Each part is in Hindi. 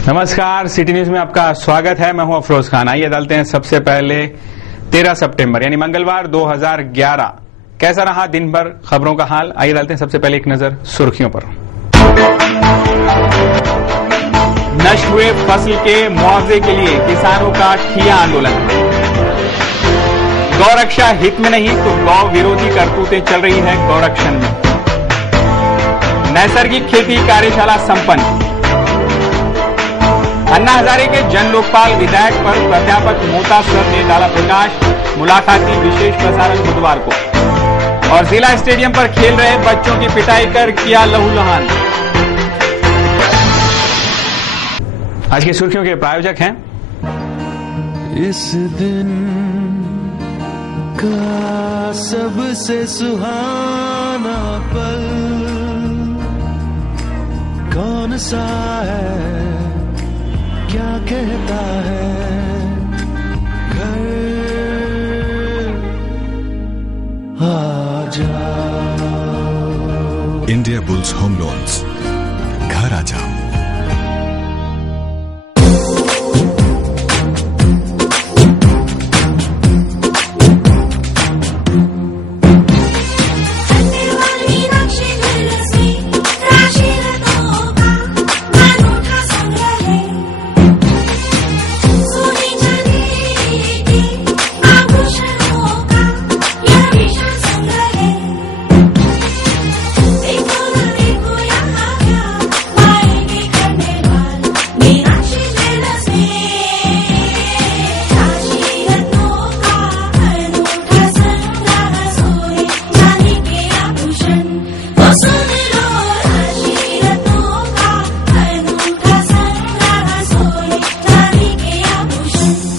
नमस्कार, सिटी न्यूज में आपका स्वागत है। मैं हूं अफरोज खान। आइए डालते हैं सबसे पहले 13 सितंबर यानी मंगलवार 2011 कैसा रहा दिन भर खबरों का हाल। आइए डालते हैं सबसे पहले एक नजर सुर्खियों पर। नष्ट हुए फसल के मुआवजे के लिए किसानों का किया आंदोलन। गौरक्षा हित में नहीं तो गौ विरोधी करतूतें चल रही है गौरक्षण में। नैसर्गिक खेती कार्यशाला संपन्न। अन्ना हजारे के जन लोकपाल विधायक पर प्राध्यापक मोता सर ने डाला प्रकाश। मुलाकात की विशेष प्रसारण बुधवार को। और जिला स्टेडियम पर खेल रहे बच्चों की पिटाई कर किया लहूलुहान। आज की सुर्खियों के प्रायोजक हैं इस दिन का सबसे सुहाना पल कौन सा है, क्या कहता है घर आ जाओ। इंडिया बुल्स होम लोन्स, घर आ जाओ।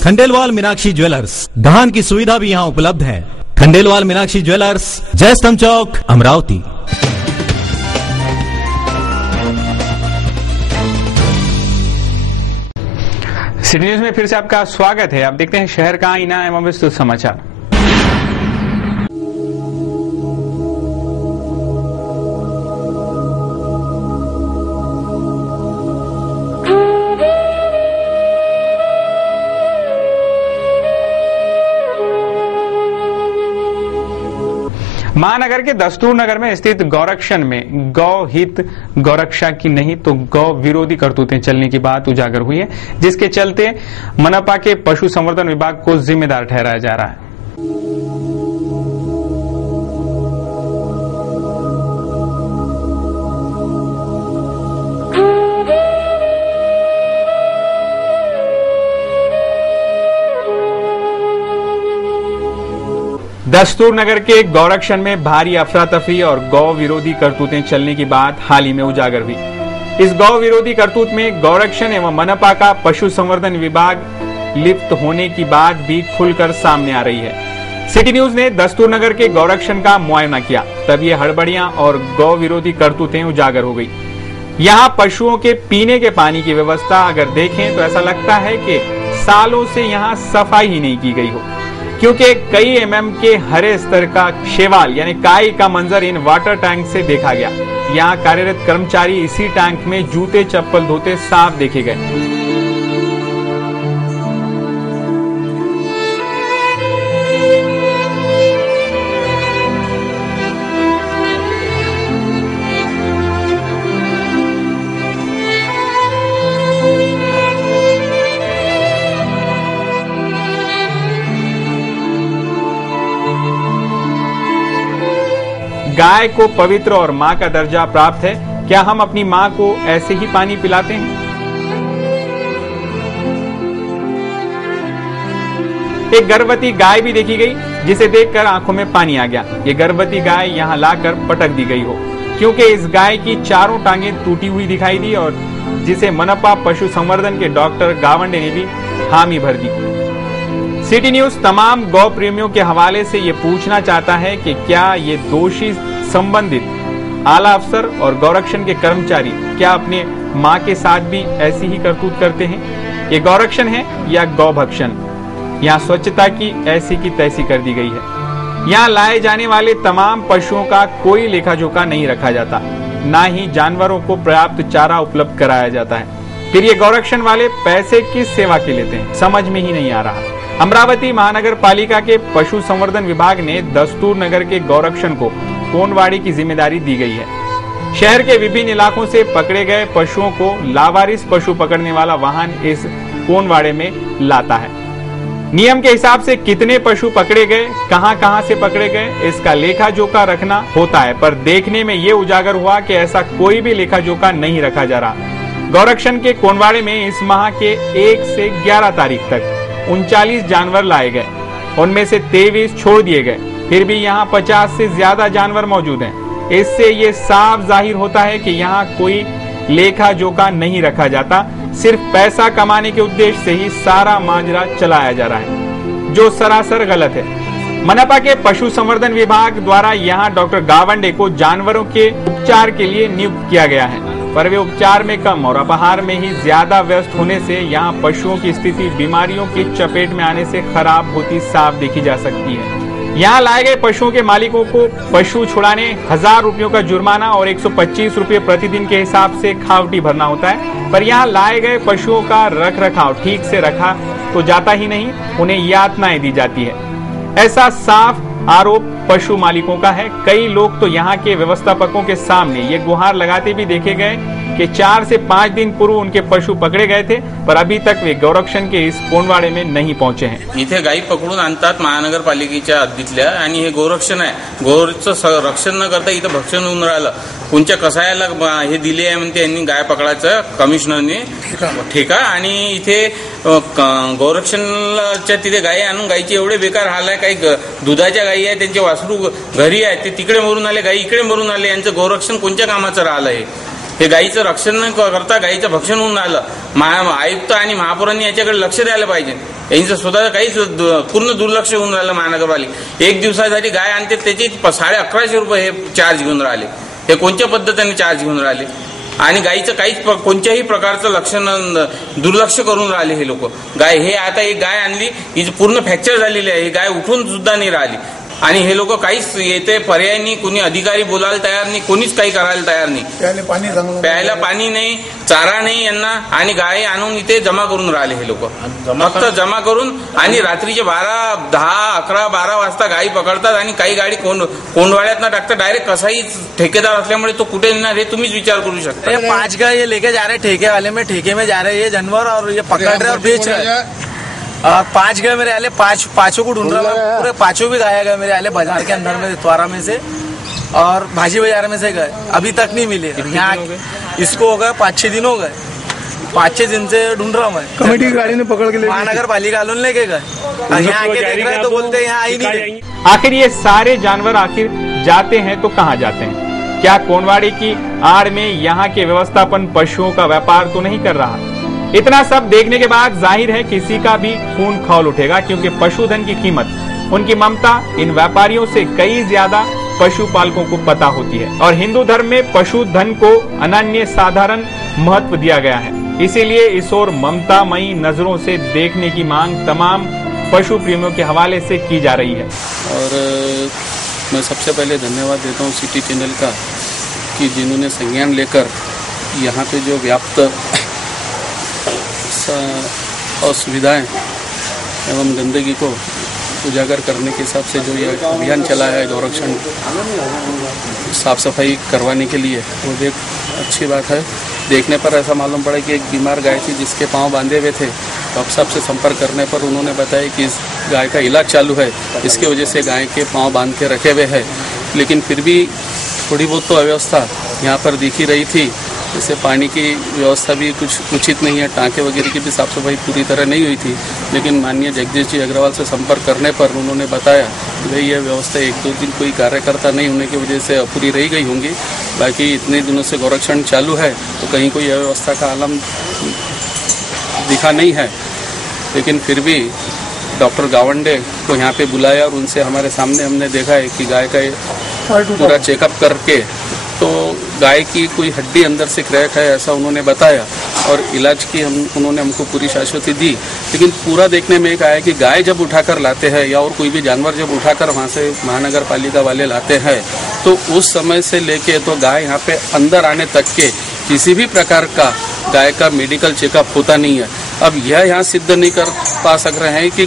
खंडेलवाल मीनाक्षी ज्वेलर्स, दान की सुविधा भी यहाँ उपलब्ध है। खंडेलवाल मीनाक्षी ज्वेलर्स, जयस्तंभ चौक, अमरावती। सिटी न्यूज में फिर से आपका स्वागत है। आप देखते हैं शहर का आईना एवं विस्तृत समाचार। महानगर के दस्तूर नगर में स्थित गौरक्षण में गौ हित गौरक्षा की नहीं तो गौ विरोधी करतूतें चलने की बात उजागर हुई है, जिसके चलते मनपा के पशु संवर्धन विभाग को जिम्मेदार ठहराया जा रहा है। दस्तूर नगर के गौरक्षण में भारी अफरा तफरी और गौ विरोधी करतूतें चलने की बात हाल ही में उजागर हुई। इस गौ विरोधी करतूत में गौरक्षण एवं मनपा का पशु संवर्धन विभाग लिप्त होने की बात भी खुलकर सामने आ रही है। सिटी न्यूज ने दस्तूर नगर के गौरक्षण का मुआयना किया, तब ये हड़बड़ियां और गौ विरोधी करतूतें उजागर हो गई। यहाँ पशुओं के पीने के पानी की व्यवस्था अगर देखें तो ऐसा लगता है कि सालों से यहाँ सफाई ही नहीं की गई हो, क्योंकि कई एमएम के हरे स्तर का शेवाल यानी काई का मंजर इन वाटर टैंक से देखा गया। यहाँ कार्यरत कर्मचारी इसी टैंक में जूते चप्पल धोते साफ देखे गए। गाय को पवित्र और मां का दर्जा प्राप्त है, क्या हम अपनी मां को ऐसे ही पानी पिलाते हैं? एक गर्भवती गाय भी देखी गई, जिसे देखकर आंखों में पानी आ गया। ये गर्भवती गाय यहां लाकर पटक दी गई हो, क्योंकि इस गाय की चारों टांगें टूटी हुई दिखाई दी और जिसे मनपा पशु संवर्धन के डॉक्टर गावंडे ने भी हामी भर दी। सिटी न्यूज तमाम गौ प्रेमियों के हवाले से ये पूछना चाहता है कि क्या ये दोषी संबंधित आला अफसर और गौरक्षण के कर्मचारी क्या अपने मां के साथ भी ऐसी ही करतूत करते हैं? ये गौरक्षण है या गौभक्षण? यहाँ स्वच्छता की ऐसी की तैसी कर दी गई है। यहाँ लाए जाने वाले तमाम पशुओं का कोई लेखा जोखा नहीं रखा जाता, ना ही जानवरों को पर्याप्त चारा उपलब्ध कराया जाता है। फिर ये गौरक्षण वाले पैसे किस सेवा के लेते हैं, समझ में ही नहीं आ रहा। अमरावती महानगर पालिका के पशु संवर्धन विभाग ने दस्तूर नगर के गौरक्षण को कोनवाड़ी की जिम्मेदारी दी गई है। शहर के विभिन्न इलाकों से पकड़े गए पशुओं को लावारिस पशु पकड़ने वाला वाहन इस कोनवाड़े में लाता है। नियम के हिसाब से कितने पशु पकड़े गए, कहां से पकड़े गए, इसका लेखा जोखा रखना होता है, पर देखने में ये उजागर हुआ कि ऐसा कोई भी लेखा जोखा नहीं रखा जा रहा। गौरक्षण के कोनवाड़े में इस माह के 1 से 11 तारीख तक 39 जानवर लाए गए, उनमें से 23 छोड़ दिए गए। फिर भी यहाँ 50 से ज्यादा जानवर मौजूद हैं। इससे ये साफ जाहिर होता है कि यहाँ कोई लेखा जोखा नहीं रखा जाता, सिर्फ पैसा कमाने के उद्देश्य से ही सारा माजरा चलाया जा रहा है, जो सरासर गलत है। मनपा के पशु संवर्धन विभाग द्वारा यहाँ डॉक्टर गावंडे को जानवरों के उपचार के लिए नियुक्त किया गया है, पर वे उपचार में कम और अपहार में ही ज्यादा व्यस्त होने से यहाँ पशुओं की स्थिति बीमारियों की चपेट में आने से खराब होती साफ देखी जा सकती है। यहाँ लाए गए पशुओं के मालिकों को पशु छुड़ाने 1000 रुपयों का जुर्माना और 125 रुपये प्रतिदिन के हिसाब से खावटी भरना होता है, पर यहाँ लाए गए पशुओं का रख रखाव ठीक से रखा तो जाता ही नहीं, उन्हें यातनाएं दी जाती है। ऐसा साफ आरोप पशु मालिकों का है। कई लोग तो यहाँ के व्यवस्थापकों के सामने ये गुहार लगाते भी देखे गए कि 4 से 5 दिन पूर्व उनके पशु पकड़े गए थे, पर अभी तक वे गौरक्षण के इस कोनवाड़े में नहीं पहुंचे हैं। इथे गायी पकडून आणतात महानगरपालिकेच्या हद्दीतल्या, आणि हे गोरक्षण आहे, गोरचं रक्षण न करता इथं भक्षण होऊन राहिलं। कोणत्या कसायाला हे दिले आहे म्हणते यांनी गाय पकडायचं कमिशनरने ठेका, आणि इथे गौरक्षणच्या तिथे गायी आणून गायीचे एवढे बेकार हाल आहे। काही दुधाच्या गायी आहे, त्यांचे वासरू घरी आहे, ते तिकडे मरून आले, गायी इकडे मरून आले। यांचं गौरक्षण कोणत्या कामाचं राहिलं आहे? हे गायीचं रक्षण न करता गायीचं भक्षण होऊन राहिलं। आयुक्त आणि महापौरांनी याच्याकडे लक्ष द्यायला पाहिजे। यांचं स्वतः काहीच पूर्ण दुर्लक्ष होऊन राहिलं महानगरपालिका। 1 दिवसासाठी गाय आणते त्याची 1150 रुपये हे चार्ज घेऊन राहिले। हे कोणत्या पद्धतीने चार्ज घेऊन राहिले? आणि गायीचं काहीच कोणत्याही प्रकारचं लक्षण दुर्लक्ष करून राहिले हे लोक। गाय हे आता एक गाय आणली, हिची पूर्ण फ्रॅक्चर झालेली आहे, ही गाय उठून सुद्धा नाही राहिली, आणि हे लोक काहीच येते पर्याय नाही, कोणी अधिकारी बोलायला तयार नाही, कोणीच काही करायला तयार नाही। प्यायला पाणी नाही, चारा नाही यांना, आणि गाय आणून इथे जमा करून राहिले हे लोक। फक्त जमा करून आणि रात्रीचे 12, 10, 11, 12 वाजता गायी पकडतात, आणि काही गाडी कोंडवाड्यात टाकतात डायरेक्ट। कसाही ठेकेदार असल्यामुळे तो कुठे नेणार हे तुम्हीच विचार करू शकता। 5 गाय ये लेके जा रहे ठेके वाले में, ठेके में जा रहे ये जानवर, और ये पकड़ रहे और बेच रहे। 5 गए मेरे आले, 5 को ढूंढ रहा मैं, पूरे 5 भी गाया गए मेरे आले बाजार के अंदर में, द्वारा में से और भाजी बाजार में से गए, अभी तक नहीं मिले। यहाँ इसको हो गए 5-6 दिन हो गए, 5-6 दिन से ढूंढ रहा हूँ मैं। कमेटी की गाड़ी ने पकड़ के ले महानगर पालिका वालों लेके गए, यहाँ आके देख रहे हैं तो बोलते यहाँ आई नहीं रहे। आखिर ये सारे जानवर आखिर जाते हैं तो कहाँ जाते हैं? क्या कोनवाड़ी की आड़ में यहाँ के व्यवस्थापन पशुओं का व्यापार तो नहीं कर रहा? इतना सब देखने के बाद जाहिर है किसी का भी खून खौल उठेगा, क्योंकि पशुधन की कीमत, उनकी ममता इन व्यापारियों से कई ज्यादा पशुपालकों को पता होती है। और हिंदू धर्म में पशुधन को अनन्य साधारण महत्व दिया गया है, इसीलिए इस ओर ममतामयी नजरों से देखने की मांग तमाम पशु प्रेमियों के हवाले से की जा रही है। और मैं सबसे पहले धन्यवाद देता हूँ सिटी चैनल का, कि जिन्होंने संज्ञान लेकर यहाँ पे जो व्याप्त असुविधाएं एवं गंदगी को उजागर करने के हिसाब से जो ये अभियान चलाया है गौरक्षण साफ सफाई करवाने के लिए, वो एक अच्छी बात है। देखने पर ऐसा मालूम पड़ा कि एक बीमार गाय थी जिसके पांव बांधे हुए थे। डॉक्टर साहब से संपर्क करने पर उन्होंने बताया कि इस गाय का इलाज चालू है, इसकी वजह से गाय के पांव बांध के रखे हुए हैं। लेकिन फिर भी थोड़ी बहुत तो अव्यवस्था यहाँ पर दिखी रही थी, जैसे पानी की व्यवस्था भी कुछ उचित नहीं है, टाँके वगैरह की भी साफ सफाई पूरी तरह नहीं हुई थी। लेकिन माननीय जगदीश जी अग्रवाल से संपर्क करने पर उन्होंने बताया कि भाई ये व्यवस्था 1-2 दिन कोई कार्यकर्ता नहीं होने की वजह से अपूरी रह गई होंगी, बाकी इतने दिनों से गौरक्षण चालू है तो कहीं कोई अव्यवस्था का आलम दिखा नहीं है। लेकिन फिर भी डॉक्टर गावंडे को यहाँ पे बुलाया और उनसे हमारे सामने हमने देखा है कि गाय का पूरा चेकअप करके तो गाय की कोई हड्डी अंदर से क्रैक है ऐसा उन्होंने बताया, और इलाज की उन्होंने हमको पूरी शाश्वती दी। लेकिन पूरा देखने में एक आया कि गाय जब उठाकर लाते हैं या और कोई भी जानवर जब उठाकर वहाँ से महानगर पालिका वाले लाते हैं, तो उस समय से लेके तो गाय यहाँ पे अंदर आने तक के किसी भी प्रकार का गाय का मेडिकल चेकअप होता नहीं है। अब यह यहाँ सिद्ध नहीं कर पा सक रहे हैं कि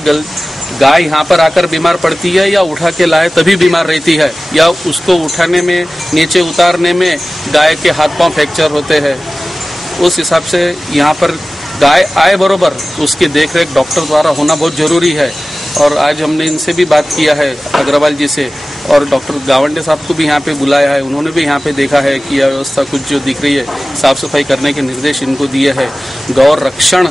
गाय यहाँ पर आकर बीमार पड़ती है या उठा के लाए तभी बीमार रहती है, या उसको उठाने में, नीचे उतारने में गाय के हाथ पांव फ्रैक्चर होते हैं। उस हिसाब से यहाँ पर गाय आए बरोबर उसकी देखरेख डॉक्टर द्वारा होना बहुत जरूरी है। और आज हमने इनसे भी बात किया है, अग्रवाल जी से, और डॉक्टर गावंडे साहब को भी यहाँ पे बुलाया है। उन्होंने भी यहाँ पे देखा है कि यह व्यवस्था कुछ जो दिख रही है, साफ सफाई करने के निर्देश इनको दिए हैं। गौ रक्षण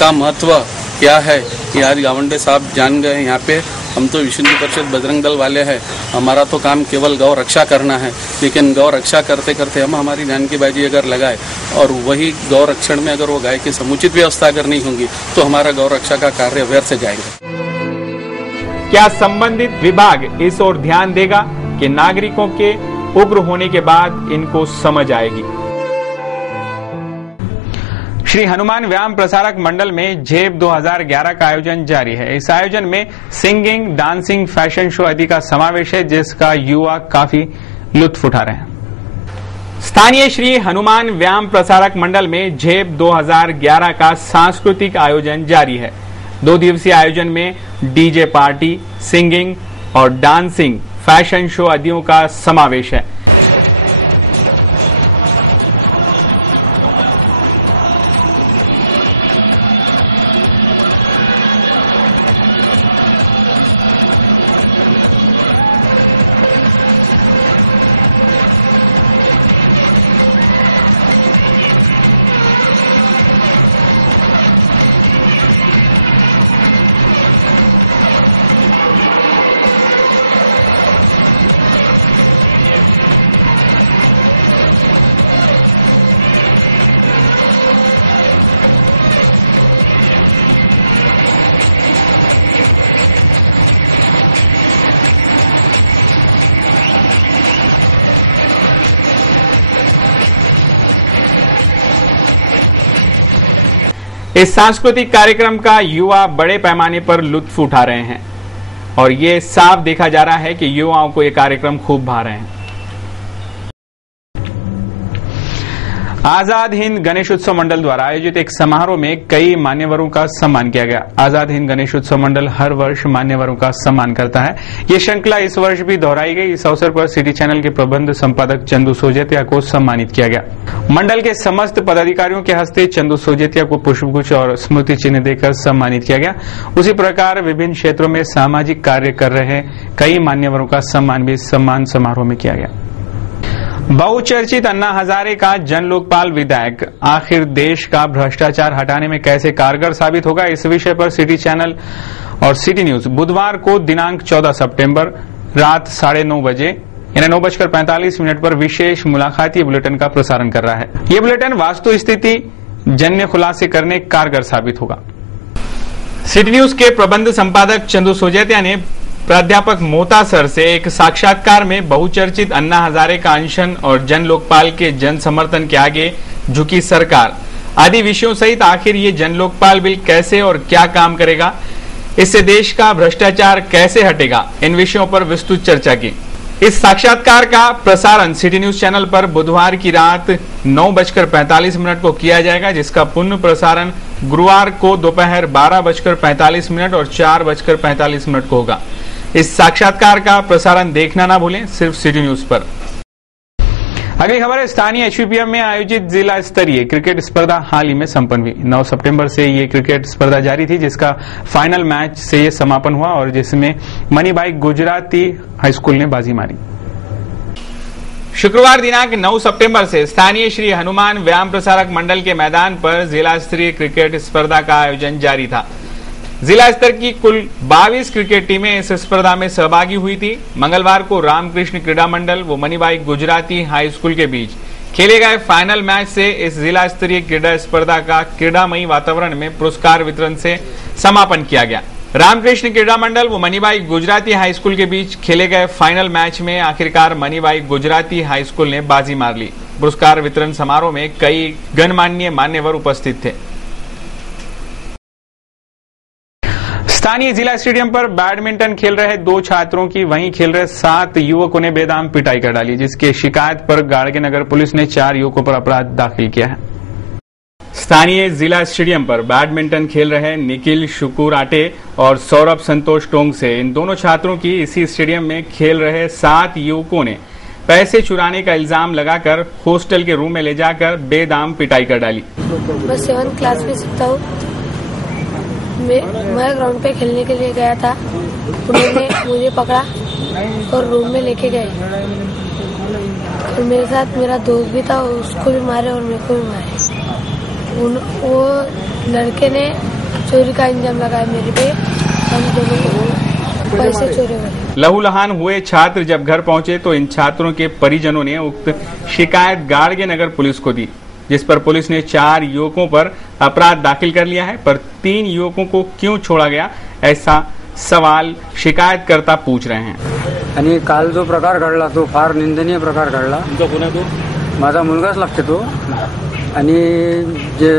का महत्व क्या है कि आज गावंडे साहब जान गए यहाँ पे। हम तो विश्व हिंदू परिषद बजरंग दल वाले हैं, हमारा तो काम केवल गौ रक्षा करना है, लेकिन गौ रक्षा करते करते हम हमारी जान की बाजी अगर लगाए और वही गौ रक्षण में अगर वो गाय की समुचित व्यवस्था अगर नहीं होगी तो हमारा गौ रक्षा का कार्य व्यर्थ जाएगा। क्या संबंधित विभाग इस ओर ध्यान देगा कि नागरिकों के उग्र होने के बाद इनको समझ आएगी? श्री हनुमान व्यायाम प्रसारक मंडल में झेप 2011 का आयोजन जारी है। इस आयोजन में सिंगिंग, डांसिंग, फैशन शो आदि का समावेश है, जिसका युवा काफी लुत्फ उठा रहे हैं। स्थानीय श्री हनुमान व्यायाम प्रसारक मंडल में झेप 2011 का सांस्कृतिक आयोजन जारी है। 2 दिवसीय आयोजन में डीजे पार्टी, सिंगिंग और डांसिंग, फैशन शो आदियों का समावेश है। इस सांस्कृतिक कार्यक्रम का युवा बड़े पैमाने पर लुत्फ उठा रहे हैं और ये साफ देखा जा रहा है कि युवाओं को ये कार्यक्रम खूब भा रहे हैं। आजाद हिंद गणेशोत्सव मंडल द्वारा आयोजित एक समारोह में कई मान्यवरों का सम्मान किया गया। आजाद हिंद गणेशोत्सव मंडल हर वर्ष मान्यवरों का सम्मान करता है। ये श्रृंखला इस वर्ष भी दोहराई गई। इस अवसर पर सिटी चैनल के प्रबंध संपादक चंदू सोजतिया को सम्मानित किया गया। मंडल के समस्त पदाधिकारियों के हस्ते चंदू सोजतिया को पुष्पगुच्छ और स्मृति चिन्ह देकर सम्मानित किया गया। उसी प्रकार विभिन्न क्षेत्रों में सामाजिक कार्य कर रहे कई मान्यवरों का सम्मान भी सम्मान समारोह में किया गया। बहुचर्चित अन्ना हजारे का जन लोकपाल विधायक आखिर देश का भ्रष्टाचार हटाने में कैसे कारगर साबित होगा, इस विषय पर सिटी चैनल और सिटी न्यूज बुधवार को दिनांक 14 सितंबर रात 9:30 बजे यानी 9:45 पर विशेष मुलाकाती बुलेटिन का प्रसारण कर रहा है। ये बुलेटिन वास्तु स्थिति जन्य खुलासे करने कारगर साबित होगा। सिटी न्यूज के प्रबंध संपादक चंदू सोजतिया ने प्राध्यापक मोता सर से एक साक्षात्कार में बहुचर्चित अन्ना हजारे का अनशन और जन लोकपाल के जन समर्थन के आगे झुकी सरकार आदि विषयों सहित आखिर ये जन लोकपाल बिल कैसे और क्या काम करेगा, इससे देश का भ्रष्टाचार कैसे हटेगा, इन विषयों पर विस्तृत चर्चा की। इस साक्षात्कार का प्रसारण सिटी न्यूज चैनल पर बुधवार की रात 9:45 को किया जाएगा, जिसका पुनः प्रसारण गुरुवार को दोपहर 12:45 और 4:45 को होगा। इस साक्षात्कार का प्रसारण देखना ना भूलें, सिर्फ सिटी न्यूज पर। अगली खबर है, स्थानीय एचपीपीएम में आयोजित जिला स्तरीय क्रिकेट स्पर्धा हाल ही में संपन्न हुई। 9 सितंबर से ये क्रिकेट स्पर्धा जारी थी, जिसका फाइनल मैच से ये समापन हुआ और जिसमें मनीबाई गुजराती हाई स्कूल ने बाजी मारी। शुक्रवार दिनांक 9 सितंबर से स्थानीय श्री हनुमान व्यायाम प्रसारक मंडल के मैदान पर जिला स्तरीय क्रिकेट स्पर्धा का आयोजन जारी था। जिला स्तर की कुल 22 क्रिकेट टीमें इस स्पर्धा में सहभागी हुई थी। मंगलवार को रामकृष्ण क्रीड़ा मंडल व मनीबाई गुजराती हाई स्कूल के बीच खेले गए फाइनल मैच से इस जिला स्तरीय क्रीड़ा स्पर्धा का क्रीड़ामयी वातावरण में पुरस्कार वितरण से समापन किया गया। रामकृष्ण क्रीड़ा मंडल व मनीबाई गुजराती हाई स्कूल के बीच खेले गए फाइनल मैच में आखिरकार मनीबाई गुजराती हाई स्कूल ने बाजी मार ली। पुरस्कार वितरण समारोह में कई गणमान्य मान्यवर उपस्थित थे। स्थानीय जिला स्टेडियम पर बैडमिंटन खेल रहे 2 छात्रों की वहीं खेल रहे 7 युवकों ने बेदम पिटाई कर डाली, जिसके शिकायत पर गाड़गे नगर पुलिस ने 4 युवकों पर अपराध दाखिल किया है। स्थानीय जिला स्टेडियम पर बैडमिंटन खेल रहे निखिल शुकुराटे और सौरभ संतोष टोंग से इन दोनों छात्रों की इसी स्टेडियम में खेल रहे 7 युवकों ने पैसे चुराने का इल्जाम लगाकर हॉस्टल के रूम में ले जाकर बेदम पिटाई कर डाली। मैं 7th क्लास में सीखता हूँ। मैं ग्राउंड पे खेलने के लिए गया था, उन्होंने मुझे पकड़ा और रूम में लेके गए और मेरे साथ मेरा दोस्त भी था, उसको भी मारे और मेरे को भी मारे। वो लड़के ने चोरी का इंजाम लगाया मेरे पे, हम दोनों को पैसे चोरी हुए। लहूलुहान हुए छात्र जब घर पहुंचे तो इन छात्रों के परिजनों ने उक्त शिकायत गाड़गे नगर पुलिस को दी, जिस पर पुलिस ने 4 युवकों पर अपराध दाखिल कर लिया है। पर 3 युवकों को क्यों छोड़ा गया, ऐसा सवाल शिकायतकर्ता पूछ रहे हैं। आणि काल जो प्रकार घडला तो फार निंदनीय प्रकार घडला। तुमचा कोण आहे तो? माझा मुलगाच लागते तो। आणि जे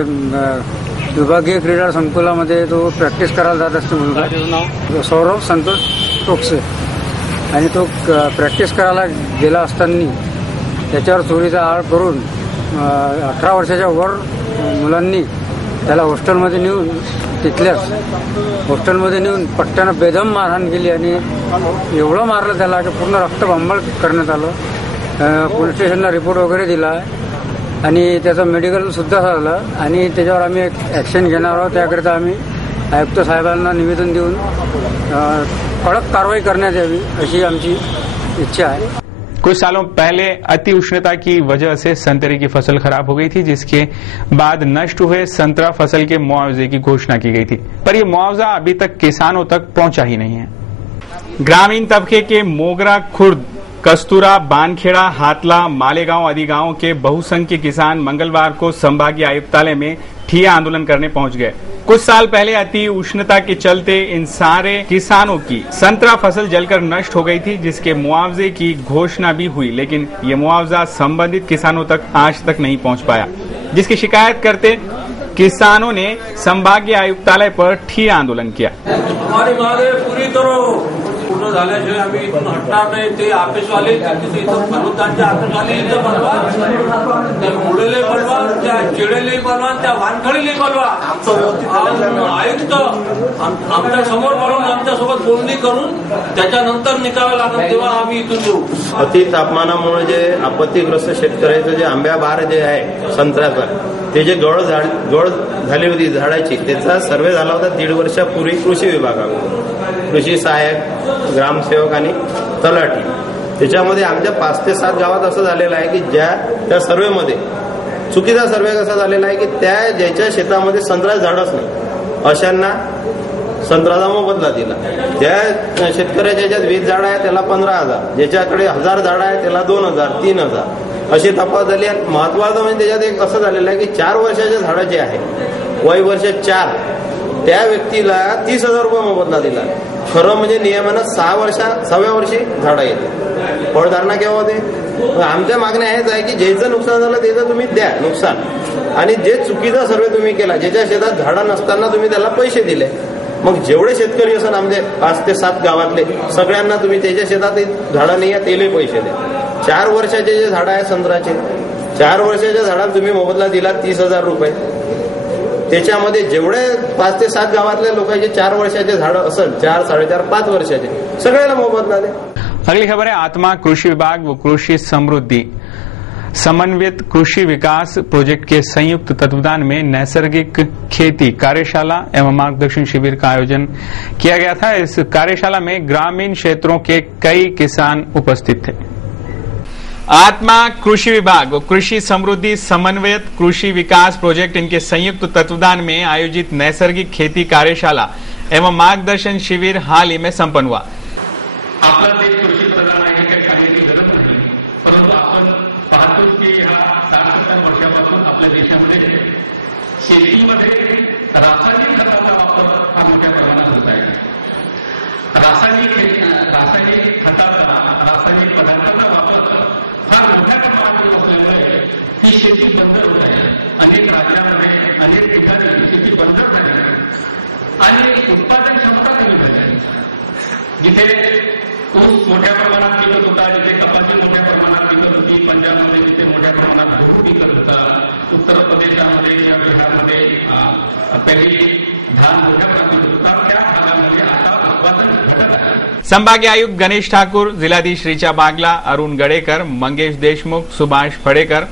विभागीय क्रीडा संकुलामध्ये तो प्रॅक्टिस करायला जात असतो मुलगा, सौरभ संतोष टोकसे, आणि तो प्रॅक्टिस करायला गेला असताना त्याच्यावर चोरीचा आळ करून 18 वर्षाच्या वर मुलांनी त्याला हॉस्टेलमध्ये नेऊन तिथल्याच हॉस्टेलमध्ये नेऊन पट्ट्यानं बेदम मारहाण केली आणि एवढं मारलं त्याला की पूर्ण रक्तबंबाळ करण्यात आलं। पोलीस स्टेशनला रिपोर्ट वगैरे दिला आणि त्याचं मेडिकल सुद्धा झालं आणि त्याच्यावर आम्ही एक ॲक्शन घेणार आहोत। त्याकरिता आम्ही आयुक्त साहेबांना निवेदन देऊन कडक कारवाई करण्यात यावी अशी आमची इच्छा है। कुछ सालों पहले अति उष्णता की वजह से संतरे की फसल खराब हो गई थी, जिसके बाद नष्ट हुए संतरा फसल के मुआवजे की घोषणा की गई थी, पर यह मुआवजा अभी तक किसानों तक पहुंचा ही नहीं है। ग्रामीण तबके के मोगरा खुर्द, कस्तूरा, बानखेड़ा, हातला, मालेगांव आदि गांवों के बहुसंख्य किसान मंगलवार को संभागीय आयुक्तालय में ठिया आंदोलन करने पहुंच गए। कुछ साल पहले अति उष्णता के चलते इन सारे किसानों की संतरा फसल जलकर नष्ट हो गई थी, जिसके मुआवजे की घोषणा भी हुई, लेकिन ये मुआवजा संबंधित किसानों तक आज तक नहीं पहुंच पाया, जिसकी शिकायत करते किसानों ने संभागीय आयुक्तालय पर ठिया आंदोलन किया। हमारी मांगे पूरी करो, पूर्ण झाल्याशिवाय आम्ही इथून हटणार नाही। ते ऑफिसवाले इथं फलुदांच्या ऑफिसवाले इथं बनवा, त्या मुळेले बनवा, त्या चिडेले बनवा, त्या वानखळीले बनवा। आयुक्त आमच्या समोर बोलून आमच्यासोबत बोलणी करून त्याच्यानंतर निकाल लागेल तेव्हा आम्ही इथून येऊ। अति तापमानामुळे जे आपत्तीग्रस्त शेतकऱ्याचं जे आंब्या बार जे आहे संत्र्याचा, ते जे गळ झाली होती झाडाची, त्याचा सर्वे झाला होता 1.5 वर्षापूर्वी कृषी विभागाकडून, कृषी सहाय्यक, ग्रामसेवक आणि तलाठी। त्याच्यामध्ये आमच्या 5 ते 7 गावात असं झालेलं आहे की त्या सर्वेमध्ये चुकीचा सर्वे कसा झालेला आहे की ज्याच्या शेतामध्ये संत्र्याचं झाडच नाही अशांना संत्र्याचा मोबदला दिला। ज्या शेतकऱ्याच्या ज्याच्यात 20 झाडं आहे त्याला 15,000, ज्याच्याकडे 1000 झाडं आहे त्याला 2,000, 3,000 अशी तफावत झाली। आणि महत्वाचं म्हणजे त्याच्यात एक असं झालेलं आहे की 4 वर्षाच्या झाडाचे आहे, वय वर्ष 4, त्या व्यक्तीला 30,000 रुपये मोबदला दिला। खरं म्हणजे नियमानं 6व्या वर्षी झाडं येते, फळधारणा केव्हा होते। आमच्या मागण्या हेच आहे की ज्याचं नुकसान झालं त्याचं तुम्ही द्या नुकसान, आणि जे चुकीचा सर्वे तुम्ही केला, ज्याच्या शेतात झाडं नसताना तुम्ही त्याला पैसे दिले, मग जेवढे शेतकरी असन आमचे 5 ते 7 गावातले सगळ्यांना तुम्ही त्याच्या शेतात झाडं नाही आहे त्याला पैसे द्या। 4 वर्षाचे जे झाडं आहे संत्र्याचे, 4 वर्षाच्या झाडाला तुम्ही मोबदला दिला 30,000 रुपये। त्याच्यामध्ये जेवढे 5 ते 7 गावातल्या लोकांचे 4 वर्षाचे झाडं असेल, 4, 4.5, 5 वर्षाचे सगळ्याला मोबदला दे। अगली खबर है आत्मा कृषि विभाग व कृषि समृद्धि समन्वित कृषि विकास प्रोजेक्ट के संयुक्त तत्वावधान में नैसर्गिक खेती कार्यशाला एवं मार्गदर्शन शिविर का आयोजन किया गया था। इस कार्यशाला में ग्रामीण क्षेत्रों के कई किसान उपस्थित थे। आत्मा कृषि विभाग और कृषि समृद्धि समन्वित कृषि विकास प्रोजेक्ट इनके संयुक्त तत्वावधान में आयोजित नैसर्गिक खेती कार्यशाला एवं मार्गदर्शन शिविर हाल ही में संपन्न हुआ। आपला देश कृषी प्रधान आहे काही सांगण्याची गरज नाही, परंतु आपण पाहतो की ह्या 60-70 वर्षापासून आपल्या देशामध्ये शेतीमध्ये रासायनिक खताचा वापर फार मोठ्या प्रमाणात होत आहे। रासायनिक खताचा, रासायनिक पदार्थाचा वापर फार मोठ्या प्रमाणात होत असल्यामुळे ही शेती बंजर होत आहे। अनेक राज्यांमध्ये, अनेक ठिकाणी शेती बंजर झाली आणि उत्पादन क्षमता कमी झाली. जिथे ऊस मोठ्या प्रमाणात पिकत होता, जिथे कपाशी मोठ्या प्रमाणात पिकत होती, पंजाबमध्ये जिथे मोठ्या प्रमाणात गहू पिकत होता, उत्तर प्रदेशामध्ये किंवा बिहारमध्ये पेडी धान मोठ्या प्रमाणात पिकत होता, त्या भागामध्ये आता उत्पादन घटत आहे. संभागीय आयुक्त गणेश ठाकुर, जिलाधीश ऋचा बागला, अरुण गडेकर, मंगेश देशमुख, सुभाष फड़ेकर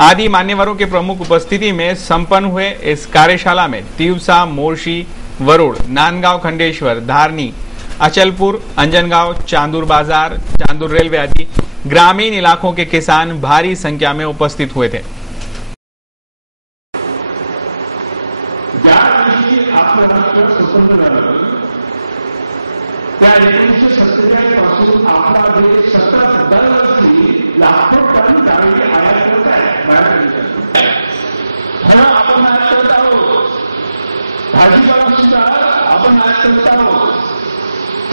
आदि मान्यवरों के प्रमुख उपस्थिति में संपन्न हुए इस कार्यशाला में तिवसा, मोर्शी, वरुड़, नांदगांव, खंडेश्वर, धारनी, अचलपुर, अंजनगांव, चांदूर बाजार, चांदूर रेलवे आदि ग्रामीण इलाकों के किसान भारी संख्या में उपस्थित हुए थे. ज्या दिवशी आपलं राष्ट्र स्वतंत्र झालं त्या 1947 पासून आपला देश सतत दरवर्षी लाखो टन डाळी आयात करत आहे बाहेर देशात. फळं आपण आयात करत आहोत, भाजीपाला सुद्धा आपण आयात करत आहोत.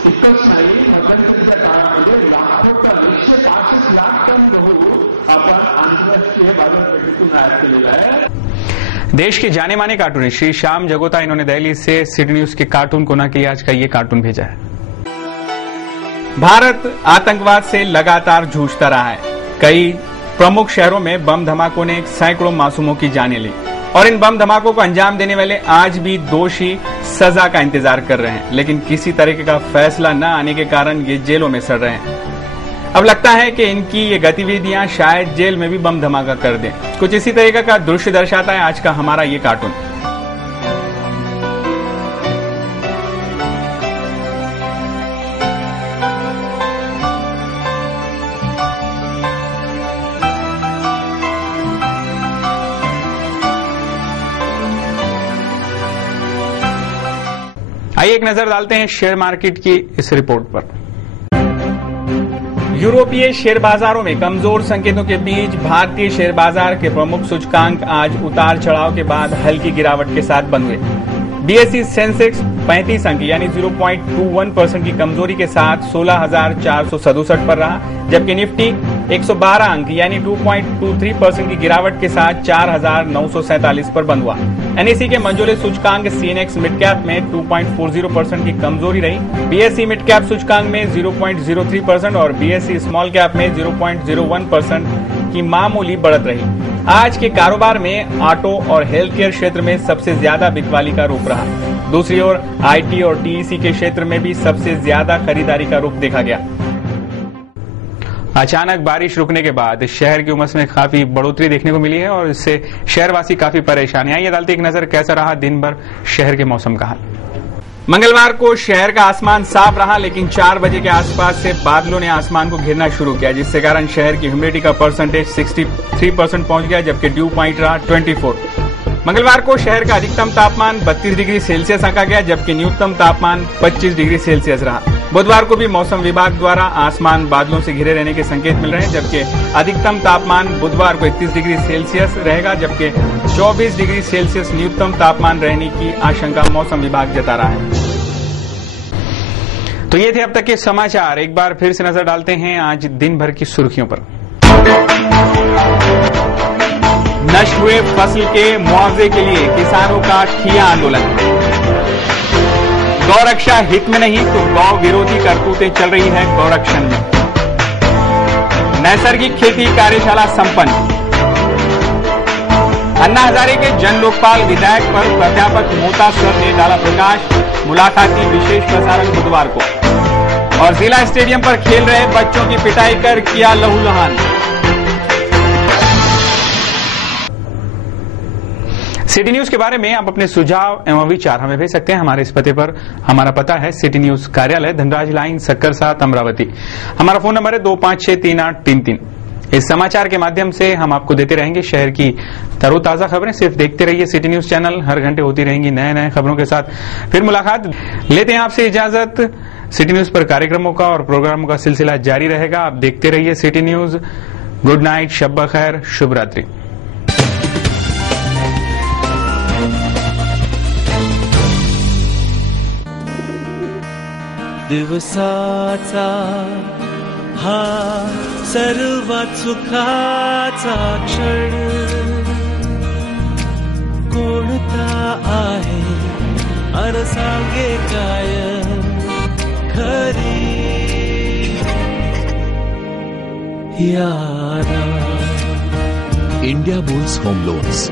इतकंच नाही, मध्यंतरीच्या काळामध्ये लाखो टन 165 लाख टन गहू आपण आंतरराष्ट्रीय बाजारपेठेतून आयात केलेला आहे. देश के जाने माने कार्टूनिस्ट श्री श्याम जगोता, इन्होंने दिल्ली से सिटी न्यूज के कार्टून कोना के लिए आज का ये कार्टून भेजा है. भारत आतंकवाद से लगातार जूझता रहा है. कई प्रमुख शहरों में बम धमाकों ने सैकड़ों मासूमों की जानें ली और इन बम धमाकों को अंजाम देने वाले आज भी दोषी सजा का इंतजार कर रहे हैं, लेकिन किसी तरीके का फैसला न आने के कारण ये जेलों में सड़ रहे हैं. अब लगता है कि इनकी ये गतिविधियां शायद जेल में भी बम धमाका कर दें. कुछ इसी तरीके का दृश्य दर्शाता है आज का हमारा ये कार्टून. आइए एक नजर डालते हैं शेयर मार्केट की इस रिपोर्ट पर. यूरोपीय शेयर बाजारों में कमजोर संकेतों के बीच भारतीय शेयर बाजार के प्रमुख सूचकांक आज उतार चढ़ाव के बाद हल्की गिरावट के साथ बंद हुए. बीएसई सेंसेक्स 35 अंक यानी 0.21% की कमजोरी के साथ 16,467 पर रहा, जबकि निफ्टी 112 अंक यानी 2.23% की गिरावट के साथ 4,947 पर बंद हुआ. एनएसई के मंझोले सूचकांक सीएनएक्स मिड कैप में 2.40% की कमजोरी रही. बीएसई मिड कैप सूचकांक में 0.03% और बीएसई स्मॉल कैप में 0.01% की मामूली बढ़त रही. आज के कारोबार में ऑटो और हेल्थ केयर क्षेत्र में सबसे ज्यादा बिकवाली का रुख रहा. दूसरी ओर आईटी और टीईसी के क्षेत्र में भी सबसे ज्यादा खरीदारी का रुख देखा गया. अचानक बारिश रुकने के बाद शहर की उमस में काफी बढ़ोतरी देखने को मिली है और इससे शहरवासी काफी परेशान है. आइए डालते एक नजर कैसा रहा दिन भर शहर के मौसम का हाल. मंगलवार को शहर का आसमान साफ रहा, लेकिन 4 बजे के आसपास से बादलों ने आसमान को घेरना शुरू किया, जिससे कारण शहर की ह्यूमिडिटी का परसेंटेज 63% पहुंच गया, जबकि ड्यू पॉइंट रहा 24. मंगलवार को शहर का अधिकतम तापमान 32 डिग्री सेल्सियस आंका गया, जबकि न्यूनतम तापमान 25 डिग्री सेल्सियस रहा. बुधवार को भी मौसम विभाग द्वारा आसमान बादलों से घिरे रहने के संकेत मिल रहे हैं, जबकि अधिकतम तापमान बुधवार को 31 डिग्री सेल्सियस रहेगा, जबकि 24 डिग्री सेल्सियस न्यूनतम तापमान रहने की आशंका मौसम विभाग जता रहा है. तो ये थे अब तक के समाचार. एक बार फिर से नजर डालते हैं आज दिन भर की सुर्खियों पर. नष्ट हुए फसल के मुआवजे के लिए किसानों का किया आंदोलन. गौरक्षा हित में नहीं तो गौ विरोधी करतूतें चल रही है गौरक्षण में. नैसर्गिक खेती कार्यशाला संपन्न. अन्ना हजारे के जन लोकपाल विधायक पर प्राध्यापक मोता सर ने डाला प्रकाश. मुलाकात की विशेष प्रसारण बुधवार को. और जिला स्टेडियम पर खेल रहे बच्चों की पिटाई कर किया लहूलुहान. सिटी न्यूज के बारे में आप अपने सुझाव एवं विचार हमें भेज सकते हैं हमारे इस पते पर. हमारा पता है सिटी न्यूज कार्यालय, धनराज लाइन, सक्कर 7, अमरावती. हमारा फोन नंबर है 25633833. इस समाचार के माध्यम से हम आपको देते रहेंगे शहर की तरोताजा खबरें. सिर्फ देखते रहिए सिटी न्यूज चैनल. हर घंटे होती रहेंगी नए नए खबरों के साथ. फिर मुलाकात. लेते हैं आपसे इजाजत. सिटी न्यूज पर कार्यक्रमों का और प्रोग्रामों का सिलसिला जारी रहेगा. आप देखते रहिए सिटी न्यूज. गुड नाइट, शब्बा खैर, शुभ रात्रि. दिवसाचा हा सर्वात सुखाचा क्षण कोणता आहे मन सांगे काय खरी यारा. India bulls home loans,